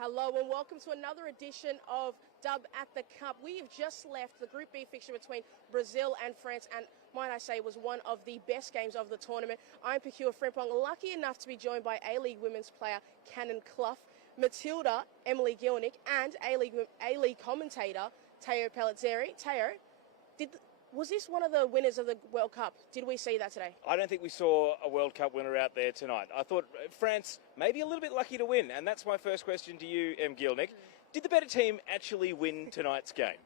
Hello and welcome to another edition of Dub at the Cup. We have just left the Group B fixture between Brazil and France, and might I say was one of the best games of the tournament. I'm Pokuah Frimpong, lucky enough to be joined by A-League women's player Cannon Clough, Matilda, Emily Gielnik, and A-League commentator Teo Pellizzeri. Teo, was this one of the winners of the World Cup? Did we see that today? I don't think we saw a World Cup winner out there tonight. I thought France maybe a little bit lucky to win, and that's my first question to you, Gielnik. Did the better team actually win tonight's game?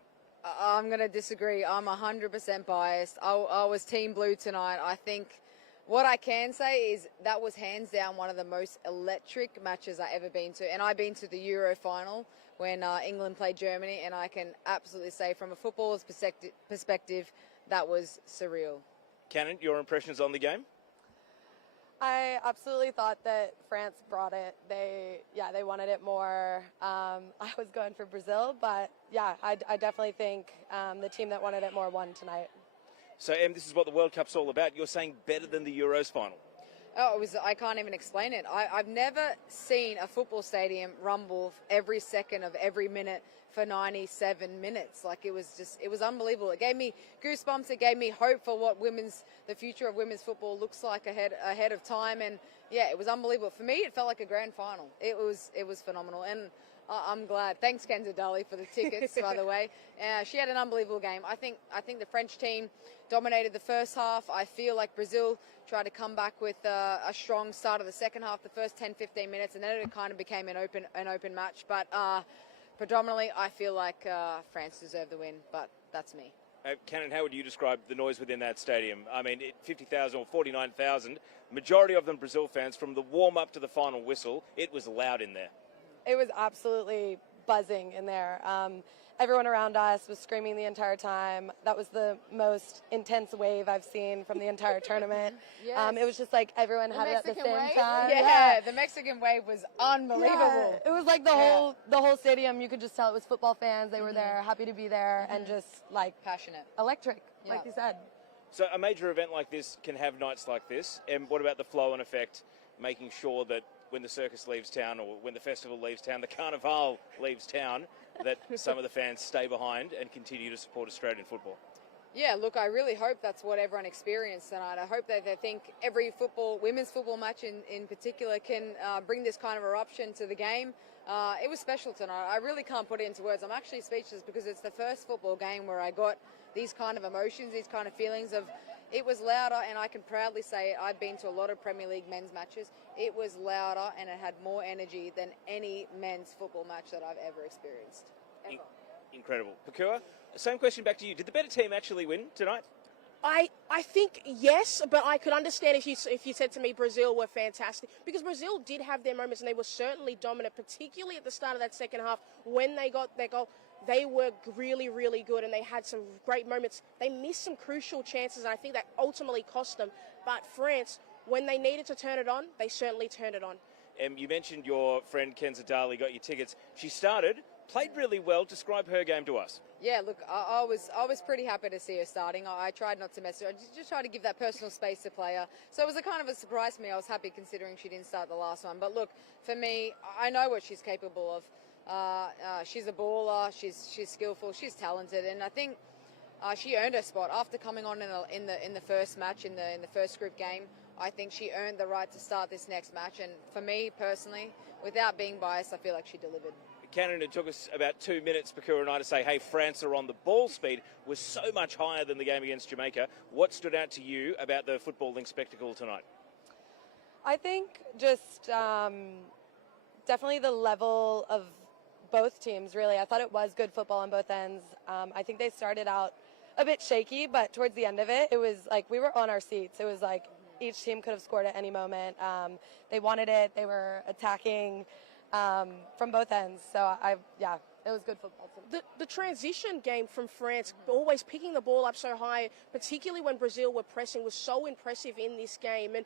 I'm going to disagree. I'm 100% biased. I was Team Blue tonight. I think what I can say is that was hands down one of the most electric matches I've ever been to. And I've been to the Euro final when England played Germany, and I can absolutely say from a footballer's perspective, that was surreal. Cannon, your impressions on the game? I absolutely thought that France brought it. They wanted it more. I was going for Brazil, but yeah, I definitely think the team that wanted it more won tonight. So, Em, this is what the World Cup's all about. You're saying better than the Euros final? Oh, I can't even explain it. I've never seen a football stadium rumble every second of every minute for 97 minutes. Like, it was unbelievable. It gave me goosebumps. It gave me hope for what the future of women's football looks like ahead of time. And yeah, it was unbelievable. For me, it felt like a grand final. It was phenomenal. And I'm glad. Thanks, Kenza Dali, for the tickets, by the way. She had an unbelievable game. I think the French team dominated the first half. I feel like Brazil tried to come back with a strong start of the second half, the first 10-15 minutes, and then it kind of became an open match. But predominantly, I feel like France deserved the win, but that's me. Cannon, how would you describe the noise within that stadium? I mean, 50,000 or 49,000, majority of them Brazil fans. From the warm-up to the final whistle, it was loud in there. It was absolutely buzzing in there. Everyone around us was screaming the entire time. That was the most intense wave I've seen from the entire tournament. Yes. It was just like everyone had it at the same time. Yeah, the Mexican wave was unbelievable. Yeah. It was like the whole stadium. You could just tell it was football fans. They were there, happy to be there, and just like passionate, electric, like you said. So a major event like this can have nights like this. And what about the flow and effect, making sure that when the circus leaves town or when the festival leaves town, the carnival leaves town, that some of the fans stay behind and continue to support Australian football? Yeah, look, I really hope that's what everyone experienced tonight. I hope that they think every women's football match in particular can bring this kind of eruption to the game. It was special tonight. I really can't put it into words. I'm actually speechless because it's the first football game where I got these kind of emotions, these kind of feelings of. It was louder, and I can proudly say it. I've been to a lot of Premier League men's matches. It was louder, and it had more energy than any men's football match that I've ever experienced. Ever. Incredible. Pokuah, same question back to you. Did the better team actually win tonight? I think yes, but I could understand if you said to me Brazil were fantastic, because Brazil did have their moments and they were certainly dominant, particularly at the start of that second half when they got their goal. They were really, really good and they had some great moments. They missed some crucial chances and I think that ultimately cost them. But France, when they needed to turn it on, they certainly turned it on. You mentioned your friend Kenza Dali got your tickets. She started, played really well. Describe her game to us. Yeah, look, I was pretty happy to see her starting. I tried not to mess her. I just tried to give that personal space to play her. So it was a kind of a surprise to me. I was happy considering she didn't start the last one. But look, for me, I know what she's capable of. She's a baller. She's skillful. She's talented, and I think she earned her spot after coming on in the first match in the first group game. I think she earned the right to start this next match. And for me personally, without being biased, I feel like she delivered. Cannon, it took us about 2 minutes, Pokuah and I, to say, hey, France are on. The ball speed was so much higher than the game against Jamaica. What stood out to you about the footballing spectacle tonight? I think just definitely the level of both teams, really. I thought it was good football on both ends. I think they started out a bit shaky, but towards the end of it, it was like we were on our seats. It was like each team could have scored at any moment. They wanted it. They were attacking from both ends. So, it was good football. The transition game from France, always picking the ball up so high, particularly when Brazil were pressing, was so impressive in this game. And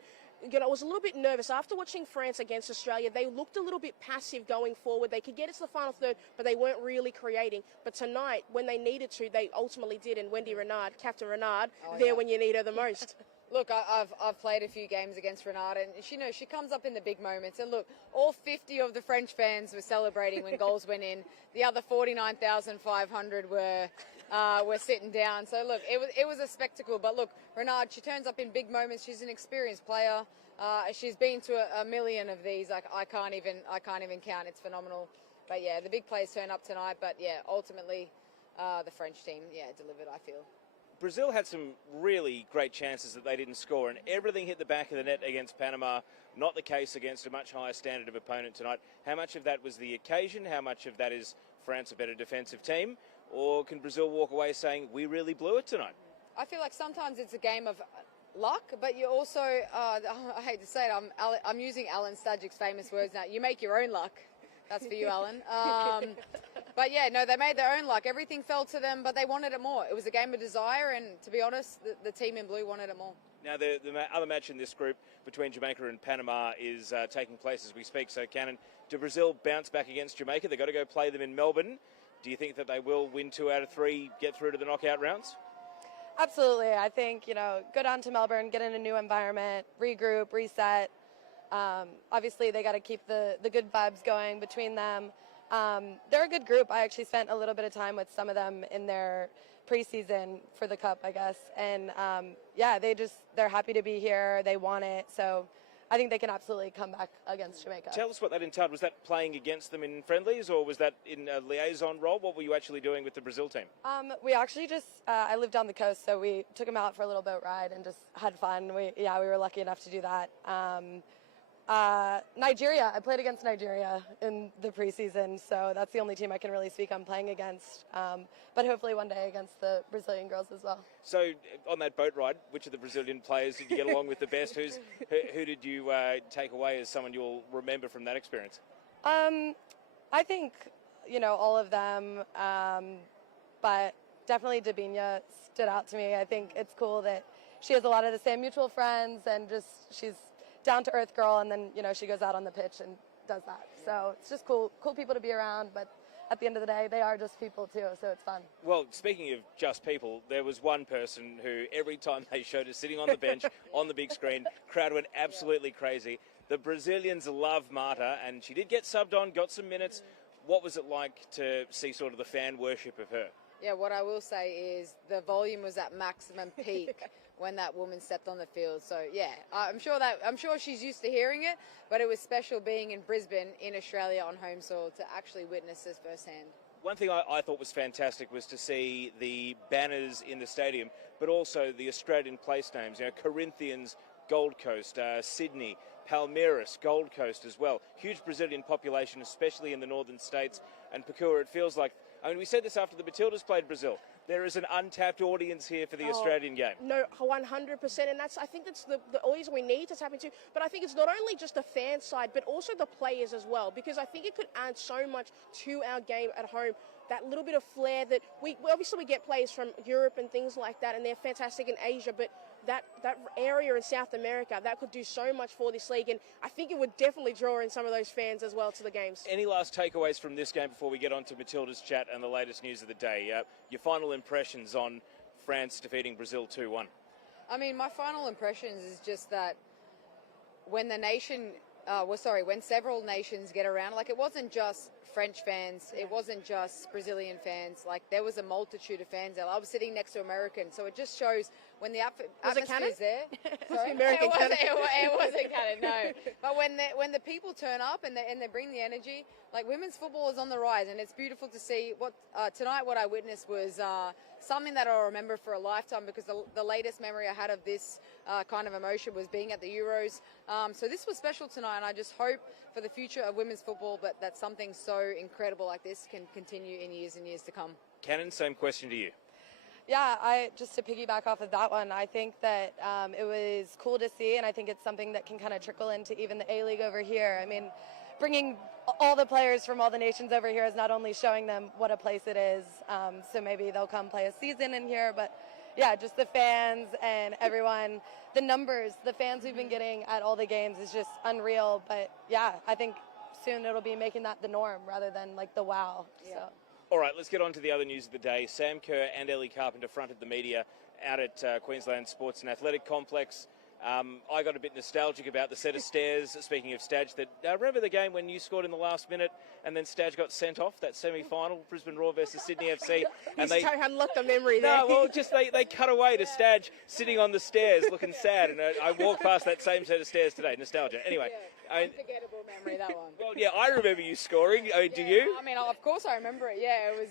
I was a little bit nervous. After watching France against Australia, they looked a little bit passive going forward. They could get it to the final third, but they weren't really creating. But tonight, when they needed to, they ultimately did. And Wendy Renard, Captain Renard, when you need her the most. Look, I've played a few games against Renata, and she comes up in the big moments. And look, all 50 of the French fans were celebrating when goals went in. The other 49,500 were sitting down. So look, it was a spectacle. But look, Renata, she turns up in big moments. She's an experienced player. She's been to a million of these. I can't even count. It's phenomenal. But yeah, the big players turn up tonight. But yeah, ultimately, the French team, delivered, I feel. Brazil had some really great chances that they didn't score, and everything hit the back of the net against Panama. Not the case against a much higher standard of opponent tonight. How much of that was the occasion? How much of that is France a better defensive team? Or can Brazil walk away saying, we really blew it tonight? I feel like sometimes it's a game of luck, but you also, I hate to say it, I'm using Alan Stadgik's famous words now, you make your own luck. That's for you, Alan. But yeah, no, they made their own luck. Everything fell to them, but they wanted it more. It was a game of desire, and to be honest, the team in blue wanted it more. Now, the other match in this group between Jamaica and Panama is taking place as we speak. So, Cannon, do Brazil bounce back against Jamaica? They've got to go play them in Melbourne. Do you think that they will win 2 out of 3, get through to the knockout rounds? Absolutely. I think, go down to Melbourne, get in a new environment, regroup, reset. Obviously, they got to keep the good vibes going between them. They're a good group. I actually spent a little bit of time with some of them in their preseason for the Cup, I guess. And, they're happy to be here. They want it. So I think they can absolutely come back against Jamaica. Tell us what that entailed. Was that playing against them in friendlies, or was that in a liaison role? What were you actually doing with the Brazil team? We actually I lived on the coast, so we took them out for a little boat ride and just had fun. We were lucky enough to do that. Nigeria, I played against Nigeria in the preseason, so that's the only team I can really speak on playing against. But hopefully one day against the Brazilian girls as well. So on that boat ride, which of the Brazilian players did you get along with the best? Who did you take away as someone you'll remember from that experience? I think, all of them, but definitely Dabinia stood out to me. I think it's cool that she has a lot of the same mutual friends, and just she's down-to-earth girl, and then, she goes out on the pitch and does that. So it's just cool people to be around, but at the end of the day, they are just people too, so it's fun. Well, speaking of just people, there was one person who every time they showed us sitting on the bench on the big screen, crowd went absolutely crazy. The Brazilians love Marta, and she did get subbed on, got some minutes. What was it like to see sort of the fan worship of her? Yeah, what I will say is the volume was at maximum peak when that woman stepped on the field. So yeah, I'm sure she's used to hearing it, but it was special being in Brisbane, in Australia, on home soil to actually witness this firsthand. One thing I thought was fantastic was to see the banners in the stadium, but also the Australian place names. Corinthians, Gold Coast, Sydney, Palmeiras, Gold Coast as well. Huge Brazilian population, especially in the northern states. And Pokuah, it feels like, we said this after the Matildas played Brazil. There is an untapped audience here for the Australian game. No, 100%, and I think that's the audience we need to tap into. But I think it's not only just the fan side, but also the players as well, because I think it could add so much to our game at home. That little bit of flair that we get players from Europe and things like that, and they're fantastic in Asia, but that area in South America, that could do so much for this league, and I think it would definitely draw in some of those fans as well to the games. Any last takeaways from this game before we get on to Matilda's chat and the latest news of the day? Your final impressions on France defeating Brazil 2-1? My final impressions is just that when when several nations get around, it wasn't just French fans, it wasn't just Brazilian fans, there was a multitude of fans there. I was sitting next to Americans, so it just shows when the atmosphere is there. Sorry, it wasn't Cannon, no. But when the people turn up and they bring the energy, women's football is on the rise, and it's beautiful to see. Tonight what I witnessed was something that I'll remember for a lifetime, because the latest memory I had of this kind of emotion was being at the Euros. So this was special tonight, and I just hope for the future of women's football that something so incredible like this can continue in years and years to come. Cannon, same question to you. Yeah, just to piggyback off of that one, I think that it was cool to see, and I think it's something that can kind of trickle into even the A-League over here. Bringing all the players from all the nations over here is not only showing them what a place it is, so maybe they'll come play a season in here, but yeah, just the fans and everyone, the numbers, the fans we've been getting at all the games is just unreal. But yeah, I think soon it'll be making that the norm rather than the wow. Yeah. So. All right, let's get on to the other news of the day. Sam Kerr and Ellie Carpenter fronted the media out at Queensland Sports and Athletic Complex. I got a bit nostalgic about the set of stairs, speaking of Stadge, that remember the game when you scored in the last minute and then Stadge got sent off, that semi-final, Brisbane Roar versus Sydney FC. And they unlocked a memory there. No, well, just they cut away to Stadge sitting on the stairs looking sad, and I walked past that same set of stairs today. Nostalgia. Anyway. Unforgettable memory, that one. Well, yeah, I remember you scoring. Do you? I mean, of course I remember it. Yeah, it was,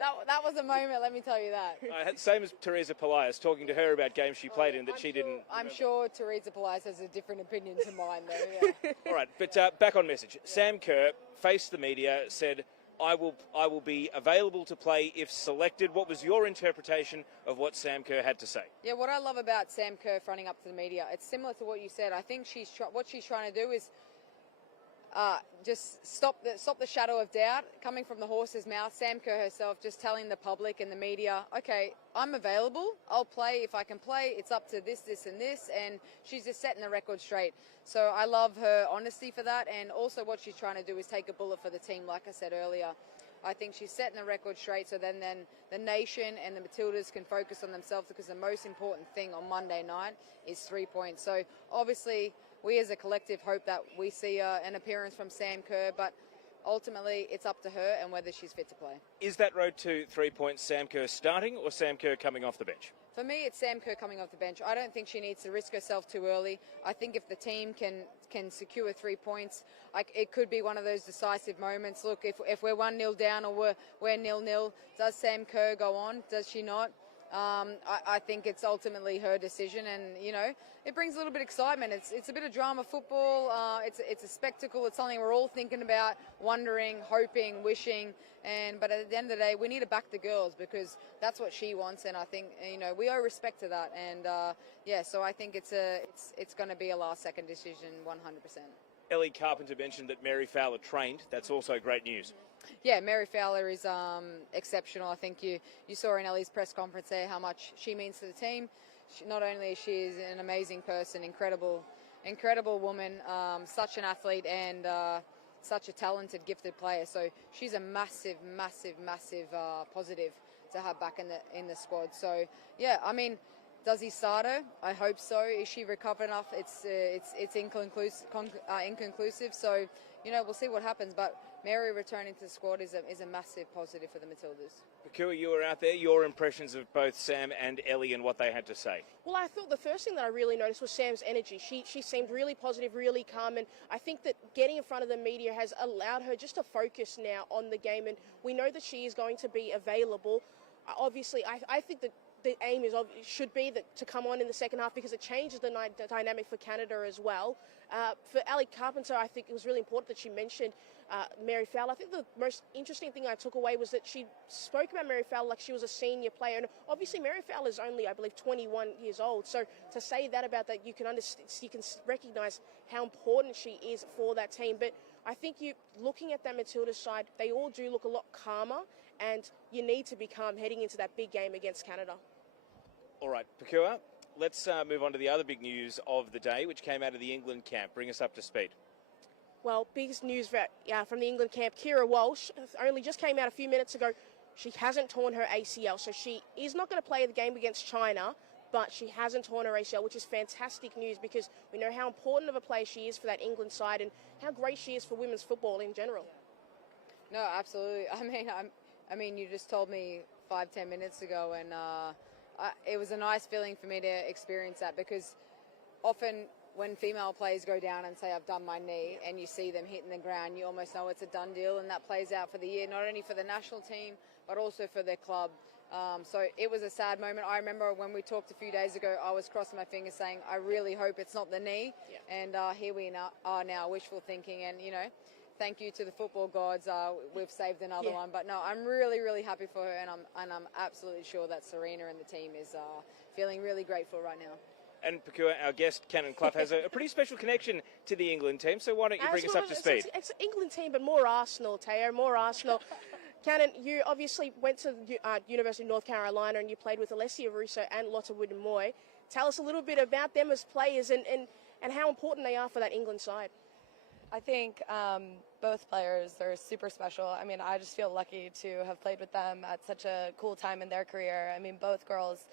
that was a moment, let me tell you that. Same as Teresa Pellizzeri, talking to her about games she played in that she didn't. I'm sure Teresa Pellizzeri has a different opinion to mine, though, yeah. All right, but back on message. Sam Kerr faced the media, said, I will be available to play if selected. What was your interpretation of what Sam Kerr had to say? Yeah, what I love about Sam Kerr fronting up to the media, it's similar to what you said. I think what she's trying to do is just stop the shadow of doubt coming from the horse's mouth. Sam Kerr herself just telling the public and the media, okay, I'm available. I'll play if I can play. It's up to this, and this. And she's just setting the record straight. So I love her honesty for that. And also what she's trying to do is take a bullet for the team, like I said earlier. I think she's setting the record straight so then the nation and the Matildas can focus on themselves, because the most important thing on Monday night is 3 points. So obviously we as a collective hope that we see an appearance from Sam Kerr, but ultimately it's up to her and whether she's fit to play. Is that road to 3 points Sam Kerr starting or Sam Kerr coming off the bench? For me, it's Sam Kerr coming off the bench. I don't think she needs to risk herself too early. I think if the team can secure 3 points, it could be one of those decisive moments. Look, if we're 1-0 down or we're 0-0, does Sam Kerr go on? Does she not? I think it's ultimately her decision, and it brings a little bit of excitement. It's a bit of drama football. It's a spectacle. It's something we're all thinking about, wondering, hoping, wishing. But at the end of the day, we need to back the girls, because that's what she wants, and I think we owe respect to that. And so I think it's going to be a last-second decision, 100%. Ellie Carpenter mentioned that Mary Fowler trained. That's also great news. Yeah, Mary Fowler is exceptional. I think you saw in Ellie's press conference there how much she means to the team. Not only is she an amazing person, incredible woman, such an athlete, and such a talented, gifted player. So she's a massive positive to have back in the squad. So yeah, I mean, does he start her? I hope so. Is she recovered enough? It's inconclusive. So we'll see what happens. But Mary returning to the squad is a massive positive for the Matildas. Pokuah, you were out there. Your impressions of both Sam and Ellie and what they had to say? Well, I thought the first thing that I really noticed was Sam's energy. She seemed really positive, really calm, and I think that getting in front of the media has allowed her just to focus now on the game, and we know that she is going to be available. Obviously, I think that the aim should be to come on in the second half, because it changes the dynamic for Canada as well. For Ellie Carpenter, I think it was really important that she mentioned Mary Fowler. I think the most interesting thing I took away was that she spoke about Mary Fowler like she was a senior player, and obviously Mary Fowler is only, I believe, 21 years old. So to say that about that, you can recognise how important she is for that team. But I think looking at that Matilda side, they all do look a lot calmer, and you need to be calm heading into that big game against Canada. All right, Pokuah, let's move on to the other big news of the day, which came out of the England camp. Bring us up to speed. Well, biggest news from the England camp, Keira Walsh only just came out a few minutes ago. She hasn't torn her ACL, so she is not going to play the game against China, but she hasn't torn her ACL, which is fantastic news, because we know how important of a player she is for that England side and how great she is for women's football in general. No, absolutely. I mean, you just told me 5-10 minutes ago, and it was a nice feeling for me to experience that, because often when female players go down and say, I've done my knee, and you see them hitting the ground, you almost know it's a done deal, and that plays out for the year, not only for the national team, but also for their club. So it was a sad moment. I remember when we talked a few days ago, I was crossing my fingers saying, I really hope it's not the knee. Yeah. And here we are now, wishful thinking. And, thank you to the football gods. We've saved another one. But no, I'm really, really happy for her. And I'm absolutely sure that Serena and the team is feeling really grateful right now. And Pokuah, our guest, Cannon Clough, has a pretty special connection to the England team. So why don't you bring us up to speed? It's an England team, but more Arsenal, Teo, more Arsenal. Cannon, you obviously went to University of North Carolina and you played with Alessia Russo and Lotta Wooden-Moy. Tell us a little bit about them as players and how important they are for that England side. I think both players are super special. I mean, I just feel lucky to have played with them at such a cool time in their career. I mean, both girls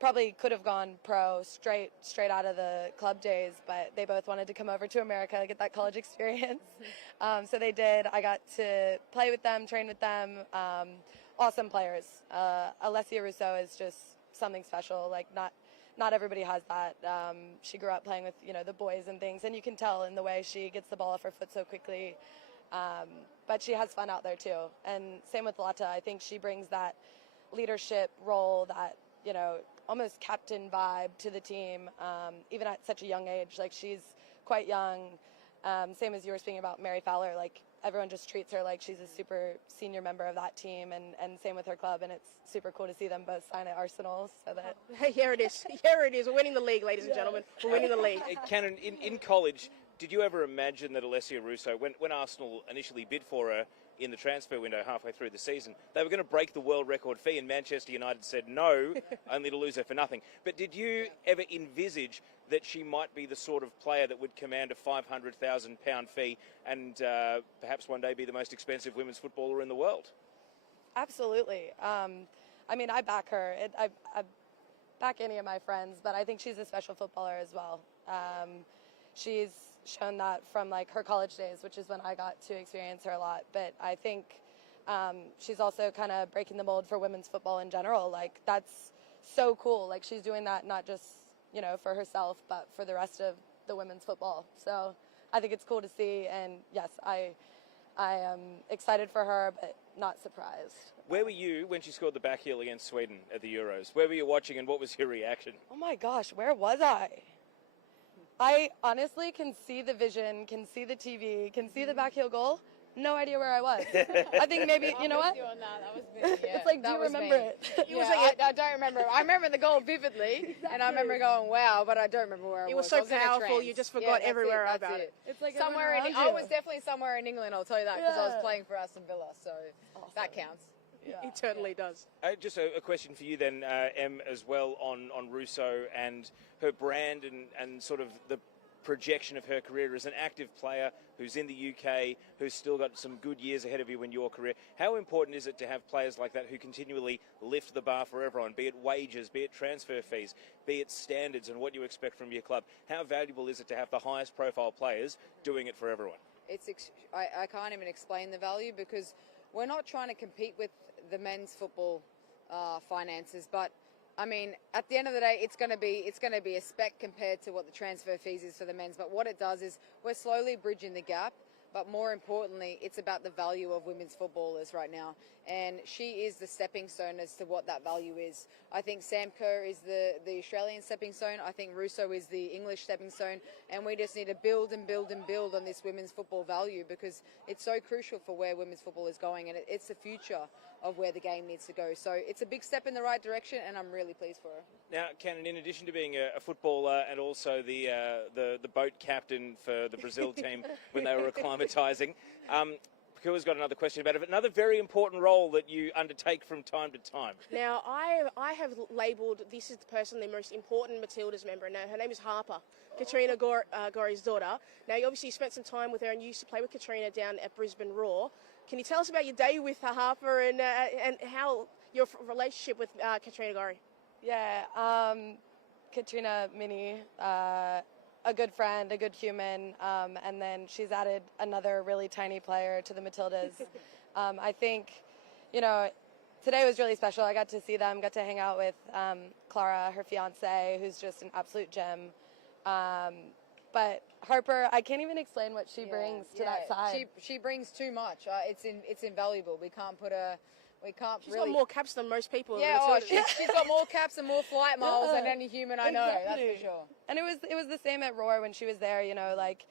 probably could have gone pro straight out of the club days, but they both wanted to come over to America, get that college experience. So they did. I got to play with them, train with them. Awesome players. Alessia Russo is just something special. Like not everybody has that. She grew up playing with, the boys and things, and you can tell in the way she gets the ball off her foot so quickly. But she has fun out there too. And same with Lotta. I think she brings that leadership role, that, almost captain vibe to the team, even at such a young age. Like, she's quite young. Same as you were speaking about Mary Fowler. Like, everyone just treats her like she's a super senior member of that team, and same with her club. And it's super cool to see them both sign at Arsenal. So that Hey, here it is. Here it is. We're winning the league, ladies and gentlemen. We're winning the league. Cannon, in college, did you ever imagine that Alessia Russo, when Arsenal initially bid for her in the transfer window halfway through the season, they were going to break the world record fee, and Manchester United said no, only to lose her for nothing? But did you ever envisage that she might be the sort of player that would command a £500,000 fee and perhaps one day be the most expensive women's footballer in the world? Absolutely. I back her. I back any of my friends, but I think she's a special footballer as well. She's shown that from like her college days, which is when I got to experience her a lot. But I think she's also kind of breaking the mold for women's football in general. Like, that's so cool. Like, she's doing that not just, for herself, but for the rest of the women's football. So I think it's cool to see. And yes, I am excited for her, but not surprised. Where were you when she scored the back heel against Sweden at the Euros? Where were you watching, and what was your reaction? Oh my gosh, where was I? I honestly can see the vision, can see the TV, can see the back heel goal. No idea where I was. I think maybe, you know what? That was me. Yeah, it's like, do you remember it? I don't remember. I remember the goal vividly, exactly. And I remember going, wow, but I don't remember where I was. It was so powerful, you just forgot everywhere about it. It's like somewhere I was definitely somewhere in England, I'll tell you that, because I was playing for Aston Villa, so awesome. That counts. Yeah. It certainly does. Just a question for you then, Em, as well, on Russo and her brand and sort of the projection of her career as an active player who's in the UK, who's still got some good years ahead of you in your career. How important is it to have players like that who continually lift the bar for everyone, be it wages, be it transfer fees, be it standards and what you expect from your club? How valuable is it to have the highest profile players doing it for everyone? I can't even explain the value, because we're not trying to compete with the men's football finances, but I mean, at the end of the day, it's going to be a speck compared to what the transfer fees is for the men's. But what it does is we're slowly bridging the gap. But more importantly, it's about the value of women's footballers right now. And she is the stepping stone as to what that value is. I think Sam Kerr is the Australian stepping stone. I think Russo is the English stepping stone. And we just need to build and build and build on this women's football value, because it's so crucial for where women's football is going. And it's the future of where the game needs to go. So it's a big step in the right direction, and I'm really pleased for her. Now, Cannon, in addition to being a footballer and also the boat captain for the Brazil team when they were acclimatising, Pokuah's got another question about it. Another very important role that you undertake from time to time. Now, I have labelled this is the person, the most important Matildas member. Now, her name is Harper, Katrina Gorry's daughter. Now, you obviously spent some time with her and you used to play with Katrina down at Brisbane Roar. Can you tell us about your day with Harper and how your relationship with Katrina Gorry? Yeah, Katrina Mini, a good friend, a good human, and then she's added another really tiny player to the Matildas. I think, today was really special. I got to see them, got to hang out with Clara, her fiance, who's just an absolute gem. But Harper, I can't even explain what she brings to that side. She brings too much. It's invaluable. We can't She's got more caps than most people. Yeah, she's got more caps and more flight miles than any human I know. Exactly. That's for sure. And it was the same at Roar when she was there. Like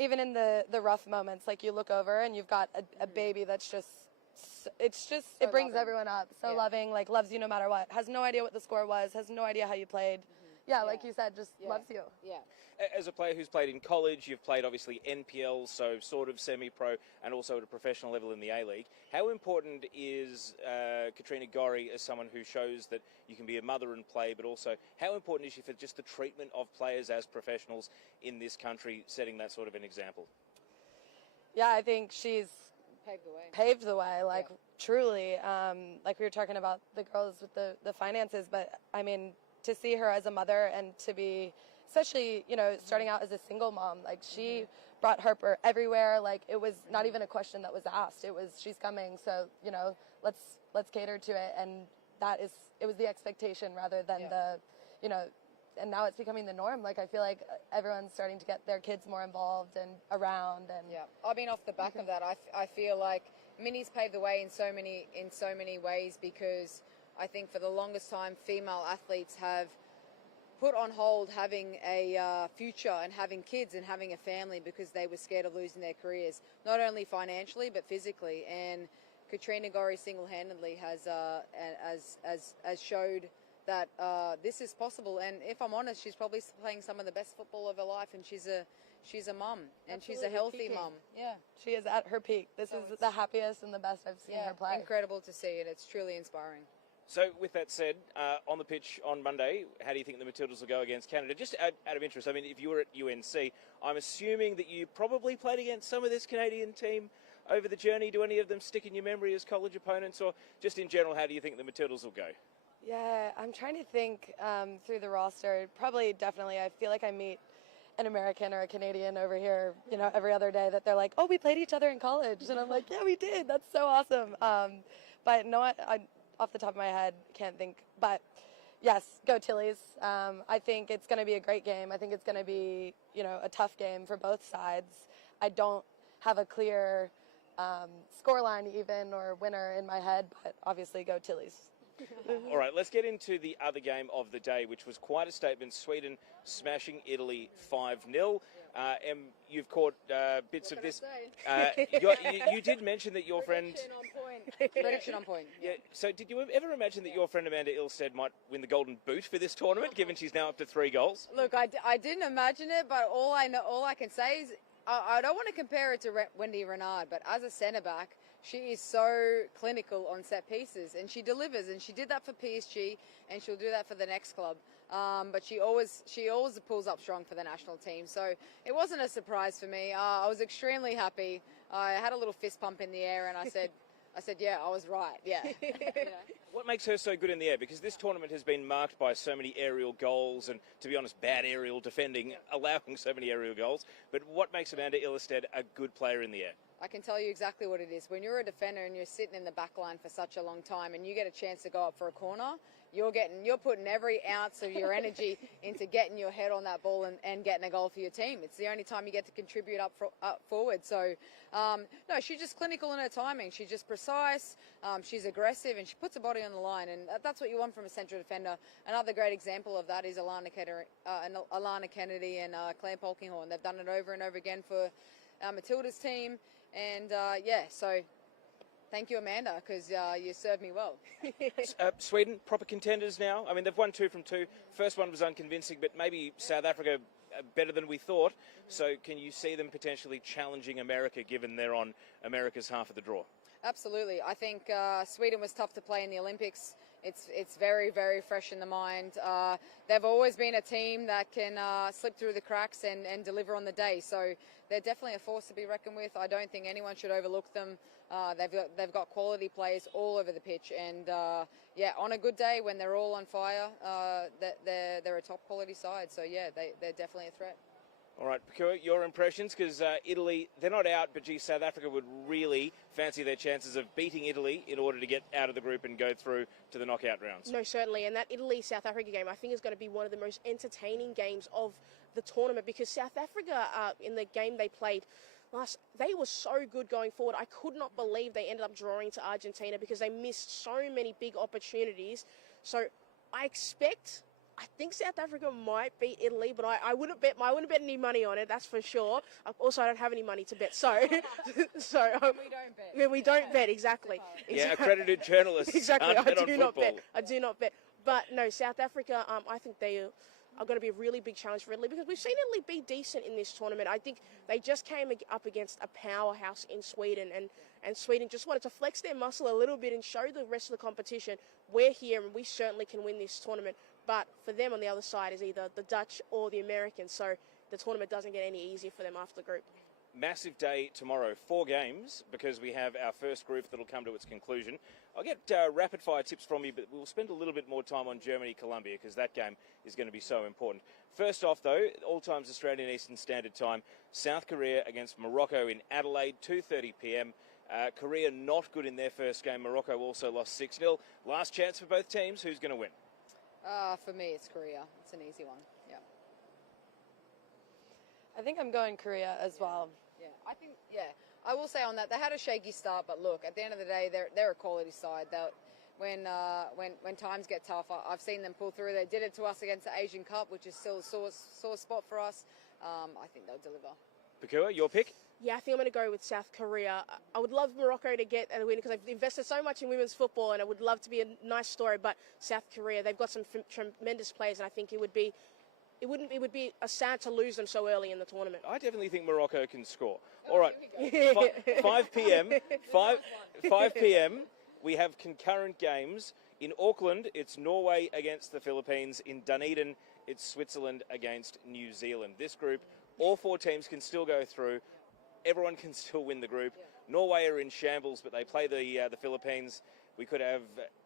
even in the rough moments, like you look over and you've got a baby that's just. It brings everyone up. So loving, like loves you no matter what. Has no idea what the score was. Has no idea how you played. Yeah, like you said, just loves you. Yeah. As a player who's played in college, you've played obviously NPL, so sort of semi-pro, and also at a professional level in the A-League. How important is Katrina Gorry as someone who shows that you can be a mother and play, but also how important is she for just the treatment of players as professionals in this country, setting that sort of an example? Yeah, I think she's paved the way, truly. Like we were talking about the girls with the finances, but I mean, to see her as a mother and to be, especially, you know, starting out as a single mom, like she brought Harper everywhere. Like it was not even a question that was asked. It was, she's coming, so, you know, let's cater to it. And it was the expectation rather than the, you know, and now it's becoming the norm. Like I feel like everyone's starting to get their kids more involved and around. And I mean, off the back of that, I feel like Minnie's paved the way in so many ways, because I think for the longest time female athletes have put on hold having a future and having kids and having a family because they were scared of losing their careers, not only financially but physically. And Katrina Gorry single-handedly has showed that this is possible. And if I'm honest, she's probably playing some of the best football of her life, and she's a mum, and she's a healthy mum. Yeah, she is at her peak. This is the happiest and the best I've seen her play. Incredible to see, and it's truly inspiring. So, with that said, on the pitch on Monday, how do you think the Matildas will go against Canada? Just out of interest, I mean, if you were at UNC, I'm assuming that you probably played against some of this Canadian team over the journey. Do any of them stick in your memory as college opponents, or just in general, how do you think the Matildas will go? Yeah, I'm trying to think through the roster. Probably, definitely, I feel like I meet an American or a Canadian over here, you know, every other day that they're like, oh, we played each other in college. And I'm like, yeah, we did. That's so awesome. But no, I off the top of my head, can't think. But yes, go Tillies. I think it's going to be a great game. I think it's going to be, you know, a tough game for both sides. I don't have a clear scoreline even or winner in my head, but obviously go Tillies. All right, let's get into the other game of the day, which was quite a statement. Sweden smashing Italy 5-0. You've caught bits of this. You did mention that your friend... Prediction on point. Yeah. So did you ever imagine that your friend Amanda Ilstead might win the Golden Boot for this tournament, given she's now up to 3 goals? Look, I didn't imagine it, but all I can say is I don't want to compare it to Wendy Renard, but as a centre-back, she is so clinical on set pieces, and she delivers, and she did that for PSG, and she'll do that for the next club. But she always pulls up strong for the national team, so it wasn't a surprise for me. I was extremely happy. I had a little fist pump in the air, and I said, yeah, I was right. Yeah. You know? What makes her so good in the air? Because this tournament has been marked by so many aerial goals and, to be honest, bad aerial defending, allowing so many aerial goals. But what makes Amanda Ilstead a good player in the air? I can tell you exactly what it is. When you're a defender and you're sitting in the back line for such a long time and you get a chance to go up for a corner, you're putting every ounce of your energy into getting your head on that ball and getting a goal for your team. It's the only time you get to contribute up forward. So, no, she's just clinical in her timing. She's just precise. She's aggressive, and she puts her body on the line. And that's what you want from a central defender. Another great example of that is Alana Kennedy and Claire Polkinghorn. They've done it over and over again for our Matildas team. And, so thank you, Amanda, because you served me well. Sweden, proper contenders now. I mean, they've won 2 from 2. First one was unconvincing, but maybe South Africa better than we thought. So can you see them potentially challenging America, given they're on America's half of the draw? Absolutely. I think Sweden was tough to play in the Olympics. It's very, very fresh in the mind. They've always been a team that can slip through the cracks and deliver on the day. So they're definitely a force to be reckoned with. I don't think anyone should overlook them. They've got quality players all over the pitch. And, on a good day when they're all on fire, they're a top quality side. So, yeah, they're definitely a threat. All right, Pokuah, your impressions, because Italy, they're not out, but gee, South Africa would really fancy their chances of beating Italy in order to get out of the group and go through to the knockout rounds. No, certainly, and that Italy-South Africa game, I think, is going to be one of the most entertaining games of the tournament, because South Africa, in the game they played they were so good going forward. I could not believe they ended up drawing to Argentina because they missed so many big opportunities. So I think South Africa might beat Italy, but I wouldn't bet any money on it. That's for sure. Also, I don't have any money to bet, so we don't bet. We don't bet exactly. Yeah, accredited journalists. Exactly. Can't bet on football. I do not bet. But no, South Africa. I think they are going to be a really big challenge for Italy, because we've seen Italy be decent in this tournament. I think they just came up against a powerhouse in Sweden, and Sweden just wanted to flex their muscle a little bit and show the rest of the competition, we're here and we certainly can win this tournament. But for them on the other side is either the Dutch or the Americans, so the tournament doesn't get any easier for them after the group. massive day tomorrow. 4 games, because we have our first group that'll come to its conclusion. I'll get rapid-fire tips from you, but we'll spend a little bit more time on Germany-Colombia, because that game is going to be so important. First off, though, all times Australian Eastern Standard Time, South Korea against Morocco in Adelaide, 2:30 p.m. Korea not good in their first game. Morocco also lost 6-0. Last chance for both teams. Who's going to win? For me, it's Korea. It's an easy one. Yeah. I think I'm going Korea as well. Yeah, I think, I will say on that, they had a shaky start, but look, at the end of the day, they're a quality side. When times get tough, I've seen them pull through. They did it to us against the Asian Cup, which is still a sore spot for us. I think they'll deliver. Pokuah, your pick? Yeah, I think I'm going to go with South Korea. I would love Morocco to get a win because they've invested so much in women's football, and it would love to be a nice story. But South Korea, they've got some tremendous players, and I think it would be a sad to lose them so early in the tournament. I definitely think Morocco can score. All right, 5 p.m. 5 p.m. We have concurrent games. In Auckland, it's Norway against the Philippines. In Dunedin, it's Switzerland against New Zealand. This group, all 4 teams can still go through. Everyone can still win the group. Norway are in shambles, but they play the Philippines. We could have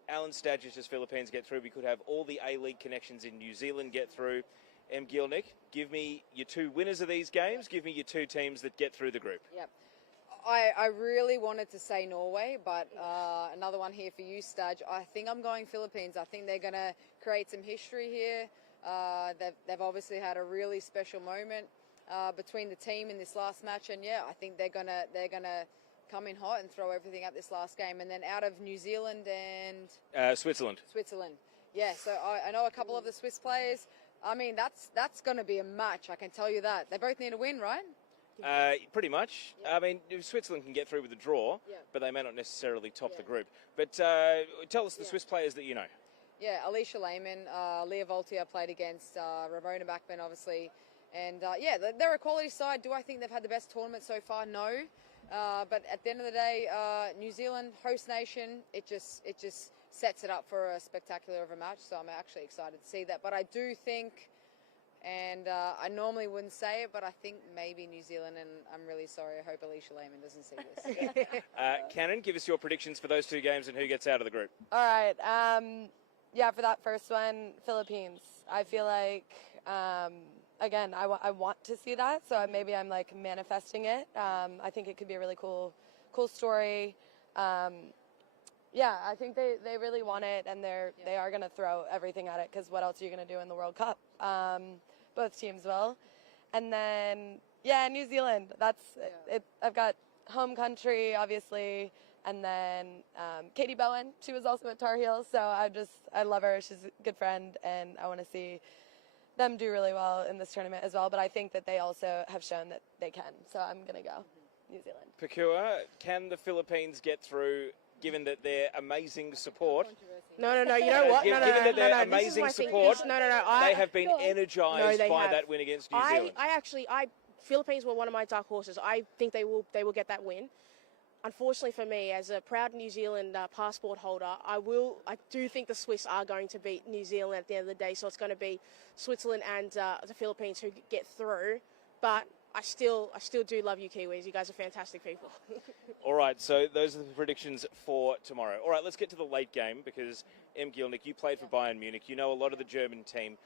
Alan Stadgich's Philippines get through. We could have all the A-League connections in New Zealand get through. Em Gielnik, give me your 2 winners of these games. Give me your 2 teams that get through the group. Yep. I really wanted to say Norway, but another one here for you, Stadge. I think I'm going Philippines. I think they're going to create some history here. They've obviously had a really special moment between the team in this last match, and I think they're gonna come in hot and throw everything at this last game. And then out of New Zealand and Switzerland. Yeah. So I know a couple of the Swiss players. I mean, that's going to be a match. I can tell you that. They both need a win, right? Pretty much. I mean, Switzerland can get through with a draw, but they may not necessarily top the group. But tell us the Swiss players that you know. Yeah, Alicia Lehmann, Leah Voltier played against Ramona Bachmann, obviously. And, they're a quality side. Do I think they've had the best tournament so far? No. But at the end of the day, New Zealand, host nation, it just sets it up for a spectacular of a match. So I'm actually excited to see that. But I do think, and I normally wouldn't say it, but I think maybe New Zealand, and I'm really sorry. I hope Alicia Lehmann doesn't see this. Cannon, give us your predictions for those 2 games and who gets out of the group. All right. For that first one, Philippines. I feel like, again, I want to see that, so maybe I'm like manifesting it. I think it could be a really cool story. I think they really want it, and they are going to throw everything at it, because what else are you going to do in the World Cup? Both teams will. And then, New Zealand. That's it. I've got home country, obviously, and then Katie Bowen. She was also at Tar Heels, so I love her. She's a good friend, and I want to see them do really well in this tournament as well. But I think that they also have shown that they can, so I'm going to go New Zealand. Pokuah, can the Philippines get through, given that their amazing support? No. You know what? Given that their amazing support, they have been energised by that win against New Zealand. Philippines were one of my dark horses. I think they will get that win. Unfortunately for me, as a proud New Zealand passport holder, I do think the Swiss are going to beat New Zealand at the end of the day. So it's going to be Switzerland and the Philippines who get through. But I still do love you Kiwis. You guys are fantastic people. All right, so those are the predictions for tomorrow. All right, let's get to the late game, because Em Gielnik, you played for Bayern Munich. You know a lot of the German team.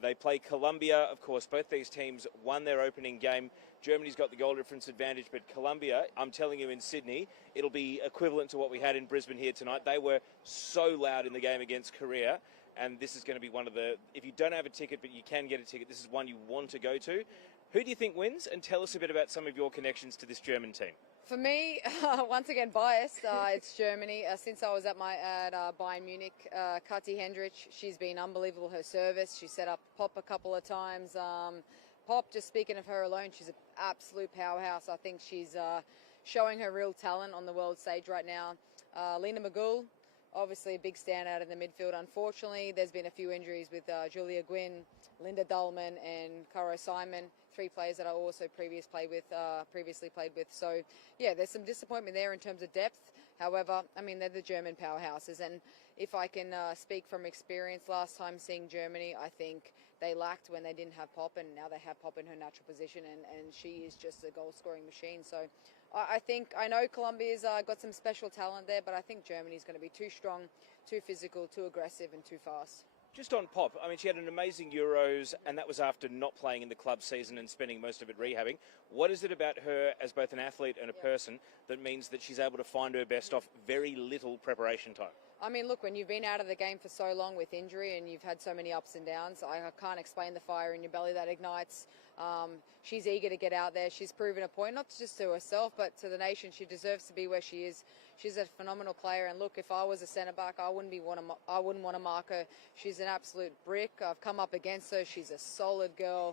They play Colombia. Of course, both these teams won their opening game. Germany's got the goal difference advantage, but Colombia, I'm telling you, in Sydney, it'll be equivalent to what we had in Brisbane here tonight. They were so loud in the game against Korea, and this is going to be one of the, if you don't have a ticket but you can get a ticket, this is one you want to go to. Who do you think wins? And tell us a bit about some of your connections to this German team. For me, once again biased, it's Germany. Since I was at Bayern Munich, Kathi Hendrich, she's been unbelievable. Her service, she set up Pop a couple of times. Pop, just speaking of her alone, she's an absolute powerhouse. I think she's showing her real talent on the world stage right now. Lena Magul, obviously a big standout in the midfield. Unfortunately, there's been a few injuries with Julia Gwynn, Linda Dullman, and Caro Simon, 3 players that I also previously played with. So, there's some disappointment there in terms of depth. However, I mean, they're the German powerhouses. And if I can speak from experience, last time seeing Germany, I think they lacked when they didn't have Pop, and now they have Pop in her natural position, and she is just a goal-scoring machine. So I know Colombia's got some special talent there, but I think Germany's going to be too strong, too physical, too aggressive, and too fast. Just on Pop, I mean, she had an amazing Euros, and that was after not playing in the club season and spending most of it rehabbing. What is it about her as both an athlete and a person that means that she's able to find her best off very little preparation time? I mean, look, when you've been out of the game for so long with injury and you've had so many ups and downs, I can't explain the fire in your belly that ignites. She's eager to get out there. She's proven a point, not just to herself, but to the nation. She deserves to be where she is. She's a phenomenal player. And look, if I was a centre back, I wouldn't want to mark her. She's an absolute brick. I've come up against her. She's a solid girl.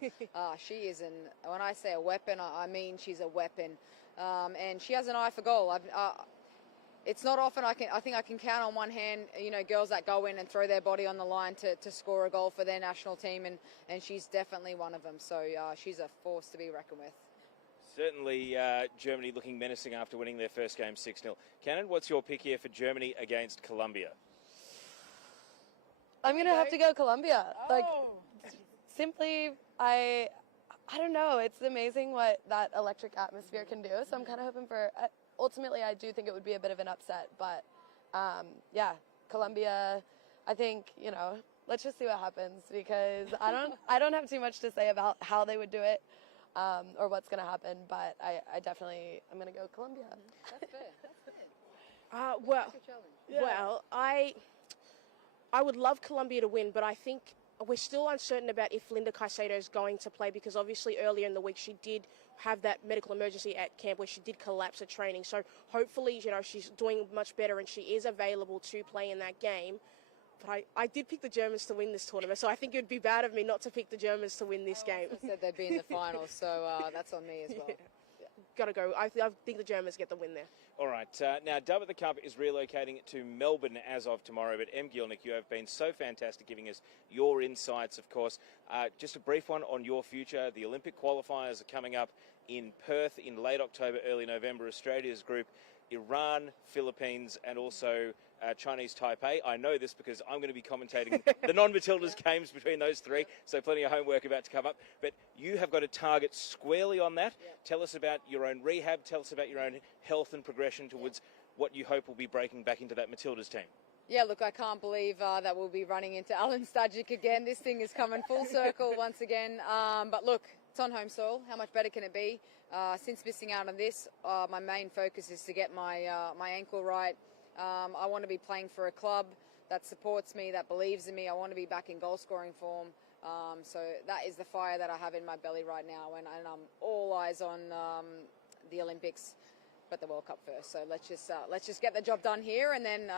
She is when I say a weapon, I mean she's a weapon. And she has an eye for goal. It's not often I think I can count on one hand, girls that go in and throw their body on the line to score a goal for their national team, and she's definitely one of them. So she's a force to be reckoned with. Certainly Germany looking menacing after winning their first game 6-0. Cannon, what's your pick here for Germany against Colombia? I'm going to have to go Colombia. Like, simply, I don't know. It's amazing what that electric atmosphere can do. So I'm kind of hoping for... ultimately, I do think it would be a bit of an upset, but Colombia, I think, let's just see what happens, because I don't have too much to say about how they would do it or what's going to happen, but I'm going to go Colombia. That's fair. Well, I would love Colombia to win, but I think we're still uncertain about if Linda Caicedo is going to play, because obviously earlier in the week she did have that medical emergency at camp where she did collapse at training. So hopefully, she's doing much better and she is available to play in that game. But I did pick the Germans to win this tournament, so I think it would be bad of me not to pick the Germans to win this game. I said they'd be in the finals, so that's on me as well. Yeah. Gotta go. I think the Germans get the win there. All right. Now, Dub at the Cup is relocating to Melbourne as of tomorrow. But Em Gielnik, you have been so fantastic giving us your insights, of course. Just a brief one on your future. The Olympic qualifiers are coming up in Perth in late October, early November. Australia's group, Iran, Philippines, and also Chinese Taipei. I know this because I'm going to be commentating the non-Matildas games between those three, so plenty of homework about to come up. But you have got a target squarely on that. Yeah. Tell us about your own rehab. Tell us about your own health and progression towards what you hope will be breaking back into that Matildas team. Yeah, look, I can't believe that we'll be running into Alan Stajic again. This thing is coming full circle once again. But look, it's on home soil. How much better can it be? Since missing out on this, my main focus is to get my ankle right. I want to be playing for a club that supports me, that believes in me. I want to be back in goal-scoring form. So that is the fire that I have in my belly right now, and I'm all eyes on the Olympics, but the World Cup first. So let's just get the job done here, and then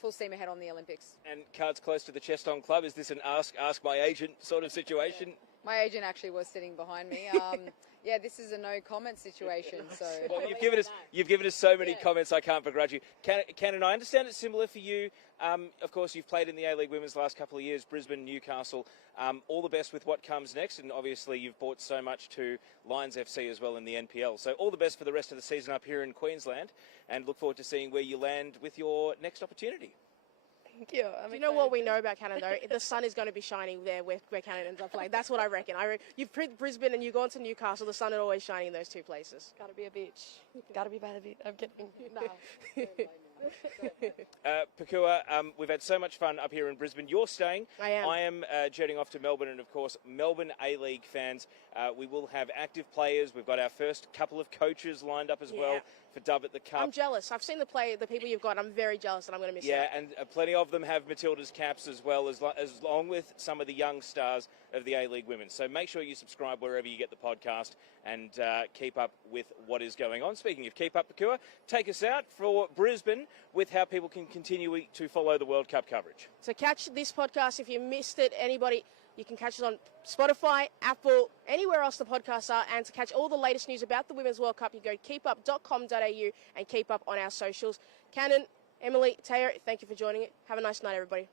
full steam ahead on the Olympics. And cards close to the chest on club. Is this an ask my agent sort of situation? Yeah. My agent actually was sitting behind me. Yeah, this is a no comment situation. So well, you've given us so many comments. I can't begrudge you. Cannon, I understand it's similar for you. Of course, you've played in the A-League Women's the last couple of years, Brisbane, Newcastle. All the best with what comes next, and obviously you've brought so much to Lions FC as well in the NPL. So all the best for the rest of the season up here in Queensland, and look forward to seeing where you land with your next opportunity. Thank you. Do you know what we know about Cannon, though? The sun is going to be shining there where Cannon ends up playing. That's what I reckon. You've played Brisbane and you've gone to Newcastle. The sun is always shining in those two places. Gotta be a beach. Gotta be by the beach. I'm kidding. No. Pokuah, we've had so much fun up here in Brisbane. You're staying. I am. I am jetting off to Melbourne, and of course, Melbourne A-League fans. We will have active players. We've got our first couple of coaches lined up as well for Dub at the Cup. I'm jealous. I've seen the people you've got. I'm very jealous, and I'm going to miss out. Yeah, and plenty of them have Matildas caps as well, as along with some of the young stars of the A-League Women. So make sure you subscribe wherever you get the podcast and keep up with what is going on. Speaking of keep up, Pokuah, take us out for Brisbane with how people can continue to follow the World Cup coverage. So catch this podcast if you missed it. Anybody, you can catch it on Spotify, Apple, anywhere else the podcasts are. And to catch all the latest news about the Women's World Cup, you go to keepup.com.au and keep up on our socials. Cannon, Emily, Teo, thank you for joining it. Have a nice night, everybody.